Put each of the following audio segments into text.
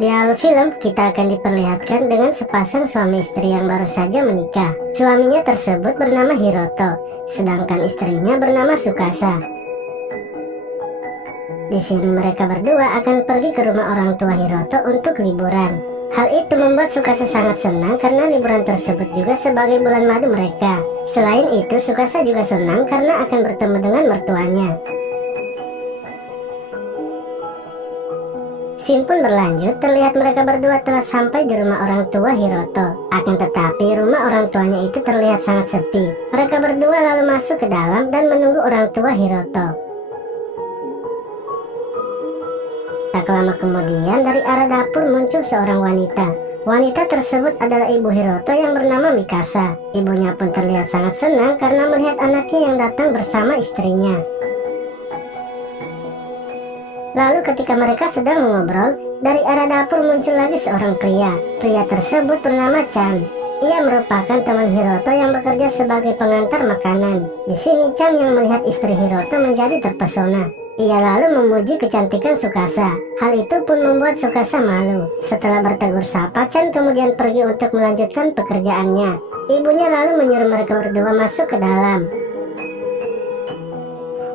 Di awal film, kita akan diperlihatkan dengan sepasang suami istri yang baru saja menikah. Suaminya tersebut bernama Hiroto, sedangkan istrinya bernama Tsukasa. Di sini mereka berdua akan pergi ke rumah orang tua Hiroto untuk liburan. Hal itu membuat Tsukasa sangat senang karena liburan tersebut juga sebagai bulan madu mereka. Selain itu, Tsukasa juga senang karena akan bertemu dengan mertuanya. Scene pun berlanjut, terlihat mereka berdua telah sampai di rumah orang tua Hiroto. Akan tetapi rumah orang tuanya itu terlihat sangat sepi. Mereka berdua lalu masuk ke dalam dan menunggu orang tua Hiroto. Tak lama kemudian dari arah dapur muncul seorang wanita. Wanita tersebut adalah ibu Hiroto yang bernama Mikasa. Ibunya pun terlihat sangat senang karena melihat anaknya yang datang bersama istrinya. Lalu ketika mereka sedang mengobrol, dari arah dapur muncul lagi seorang pria. Pria tersebut bernama Chan. Ia merupakan teman Hiroto yang bekerja sebagai pengantar makanan. Di sini Chan yang melihat istri Hiroto menjadi terpesona. Ia lalu memuji kecantikan Tsukasa. Hal itu pun membuat Tsukasa malu. Setelah bertegur sapa, Chan kemudian pergi untuk melanjutkan pekerjaannya. Ibunya lalu menyuruh mereka berdua masuk ke dalam.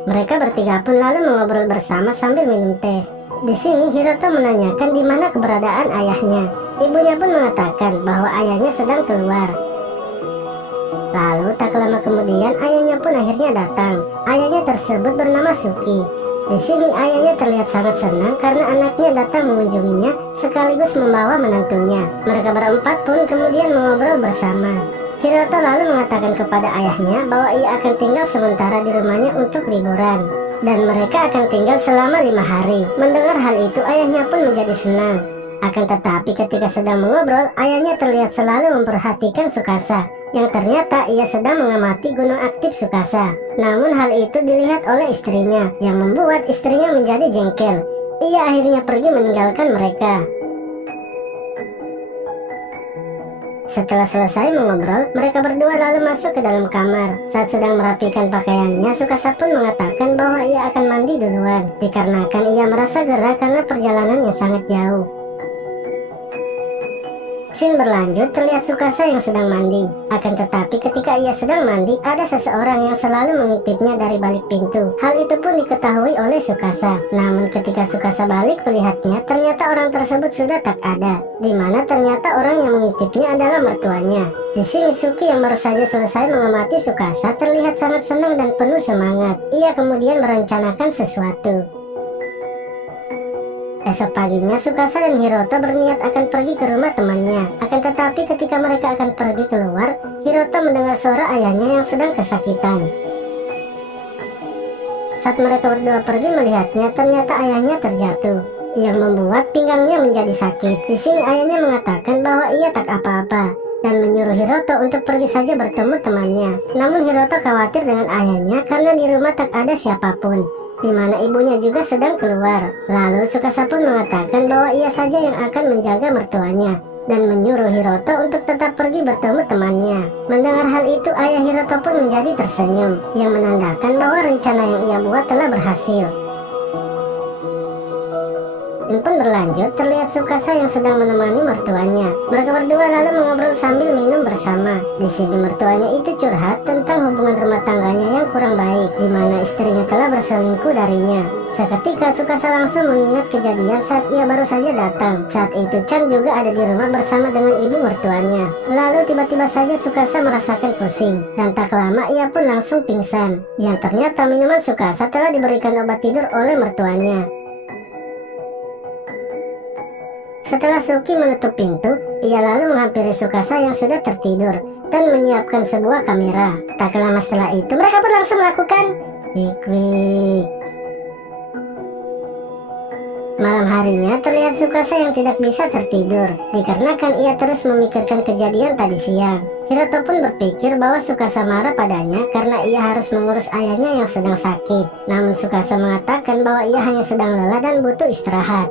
Mereka bertiga pun lalu mengobrol bersama sambil minum teh. Di sini Hiroto menanyakan di mana keberadaan ayahnya. Ibunya pun mengatakan bahwa ayahnya sedang keluar. Lalu tak lama kemudian ayahnya pun akhirnya datang. Ayahnya tersebut bernama Suki. Di sini ayahnya terlihat sangat senang karena anaknya datang mengunjunginya sekaligus membawa menantunya. Mereka berempat pun kemudian mengobrol bersama. Hiroto lalu mengatakan kepada ayahnya bahwa ia akan tinggal sementara di rumahnya untuk liburan. Dan mereka akan tinggal selama 5 hari. Mendengar hal itu ayahnya pun menjadi senang. Akan tetapi ketika sedang mengobrol, ayahnya terlihat selalu memperhatikan Tsukasa. Yang ternyata ia sedang mengamati gunung aktif Tsukasa. Namun hal itu dilihat oleh istrinya, yang membuat istrinya menjadi jengkel. Ia akhirnya pergi meninggalkan mereka. Setelah selesai mengobrol, mereka berdua lalu masuk ke dalam kamar. Saat sedang merapikan pakaiannya, Tsukasa pun mengatakan bahwa ia akan mandi duluan, dikarenakan ia merasa gerah karena perjalanan yang sangat jauh. Scene berlanjut, terlihat Tsukasa yang sedang mandi. Akan tetapi ketika ia sedang mandi, ada seseorang yang selalu mengintipnya dari balik pintu. Hal itu pun diketahui oleh Tsukasa. Namun ketika Tsukasa balik melihatnya, ternyata orang tersebut sudah tak ada. Di mana ternyata orang yang mengintipnya adalah mertuanya. Di sini Suki yang baru saja selesai mengamati Tsukasa terlihat sangat senang dan penuh semangat. Ia kemudian merencanakan sesuatu. Esok paginya Tsukasa dan Hiroto berniat akan pergi ke rumah temannya. Akan tetapi ketika mereka akan pergi keluar, Hiroto mendengar suara ayahnya yang sedang kesakitan. Saat mereka berdua pergi melihatnya, ternyata ayahnya terjatuh, yang membuat pinggangnya menjadi sakit. Di sini ayahnya mengatakan bahwa ia tak apa-apa dan menyuruh Hiroto untuk pergi saja bertemu temannya. Namun Hiroto khawatir dengan ayahnya karena di rumah tak ada siapapun, di mana ibunya juga sedang keluar. Lalu Tsukasa pun mengatakan bahwa ia saja yang akan menjaga mertuanya dan menyuruh Hiroto untuk tetap pergi bertemu temannya. Mendengar hal itu, ayah Hiroto pun menjadi tersenyum, yang menandakan bahwa rencana yang ia buat telah berhasil. Dan pun berlanjut, terlihat Tsukasa yang sedang menemani mertuanya. Mereka berdua lalu mengobrol sambil minum bersama. Di sini mertuanya itu curhat tentang hubungan rumah tangganya yang kurang baik, di mana istrinya telah berselingkuh darinya. Seketika Tsukasa langsung mengingat kejadian saat ia baru saja datang. Saat itu Chan juga ada di rumah bersama dengan ibu mertuanya. Lalu tiba-tiba saja Tsukasa merasakan pusing, dan tak lama ia pun langsung pingsan. Yang ternyata minuman Tsukasa telah diberikan obat tidur oleh mertuanya. Setelah Suki menutup pintu, ia lalu menghampiri Tsukasa yang sudah tertidur dan menyiapkan sebuah kamera. Tak lama setelah itu, mereka pun langsung melakukan wik-wik. Malam harinya, terlihat Tsukasa yang tidak bisa tertidur, dikarenakan ia terus memikirkan kejadian tadi siang. Hiroto pun berpikir bahwa Tsukasa marah padanya karena ia harus mengurus ayahnya yang sedang sakit. Namun Tsukasa mengatakan bahwa ia hanya sedang lelah dan butuh istirahat.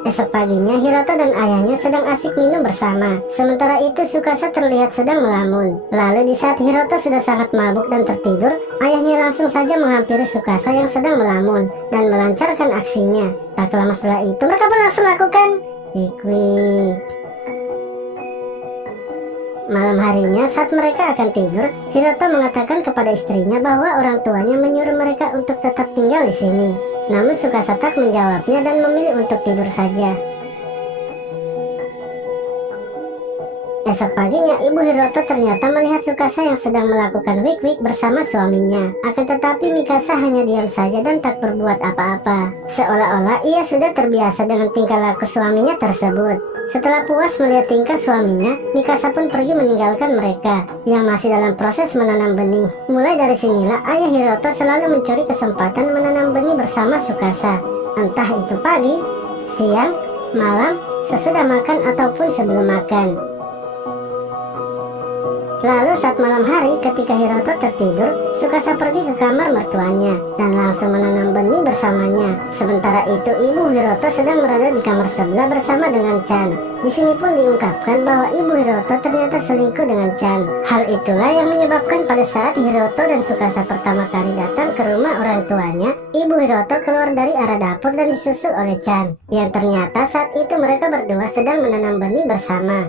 Esok paginya Hiroto dan ayahnya sedang asik minum bersama. Sementara itu Tsukasa terlihat sedang melamun. Lalu di saat Hiroto sudah sangat mabuk dan tertidur, ayahnya langsung saja menghampiri Tsukasa yang sedang melamun dan melancarkan aksinya. Tak lama setelah itu mereka pun langsung lakukan Ikwi. Malam harinya saat mereka akan tidur, Hiroto mengatakan kepada istrinya bahwa orang tuanya menyuruh mereka untuk tetap tinggal di sini. Namun Tsukasa tak menjawabnya dan memilih untuk tidur saja. Esok paginya, ibu Hiroto ternyata melihat Tsukasa yang sedang melakukan wik-wik bersama suaminya. Akan tetapi Mikasa hanya diam saja dan tak berbuat apa-apa. Seolah-olah ia sudah terbiasa dengan tingkah laku suaminya tersebut. Setelah puas melihat tingkah suaminya, Mikasa pun pergi meninggalkan mereka yang masih dalam proses menanam benih. Mulai dari sinilah ayah Hiroto selalu mencuri kesempatan menanam benih bersama Tsukasa. Entah itu pagi, siang, malam, sesudah makan ataupun sebelum makan. Lalu saat malam hari ketika Hiroto tertidur, Tsukasa pergi ke kamar mertuanya dan langsung menanam benih bersamanya. Sementara itu ibu Hiroto sedang berada di kamar sebelah bersama dengan Chan. Di sini pun diungkapkan bahwa ibu Hiroto ternyata selingkuh dengan Chan. Hal itulah yang menyebabkan pada saat Hiroto dan Tsukasa pertama kali datang ke rumah orang tuanya, ibu Hiroto keluar dari arah dapur dan disusul oleh Chan. Yang ternyata saat itu mereka berdua sedang menanam benih bersama.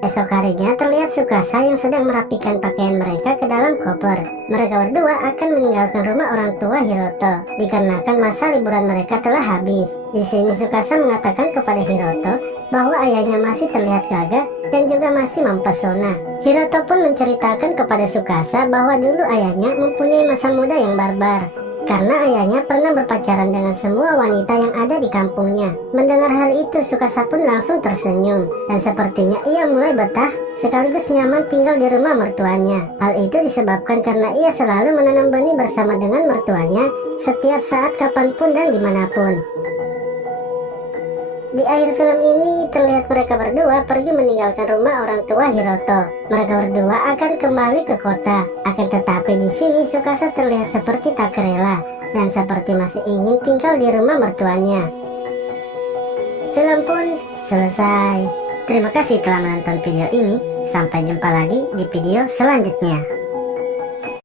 Esok harinya terlihat Tsukasa yang sedang merapikan pakaian mereka ke dalam koper. Mereka berdua akan meninggalkan rumah orang tua Hiroto dikarenakan masa liburan mereka telah habis. Di sini Tsukasa mengatakan kepada Hiroto bahwa ayahnya masih terlihat gagah dan juga masih mempesona. Hiroto pun menceritakan kepada Tsukasa bahwa dulu ayahnya mempunyai masa muda yang barbar, karena ayahnya pernah berpacaran dengan semua wanita yang ada di kampungnya. Mendengar hal itu, Tsukasa pun langsung tersenyum, dan sepertinya ia mulai betah sekaligus nyaman tinggal di rumah mertuanya. Hal itu disebabkan karena ia selalu menanam benih bersama dengan mertuanya setiap saat, kapanpun dan dimanapun. Di akhir film ini terlihat mereka berdua pergi meninggalkan rumah orang tua Hiroto. Mereka berdua akan kembali ke kota. Akan tetapi di sini Tsukasa terlihat seperti tak rela dan seperti masih ingin tinggal di rumah mertuanya. Film pun selesai. Terima kasih telah menonton video ini. Sampai jumpa lagi di video selanjutnya.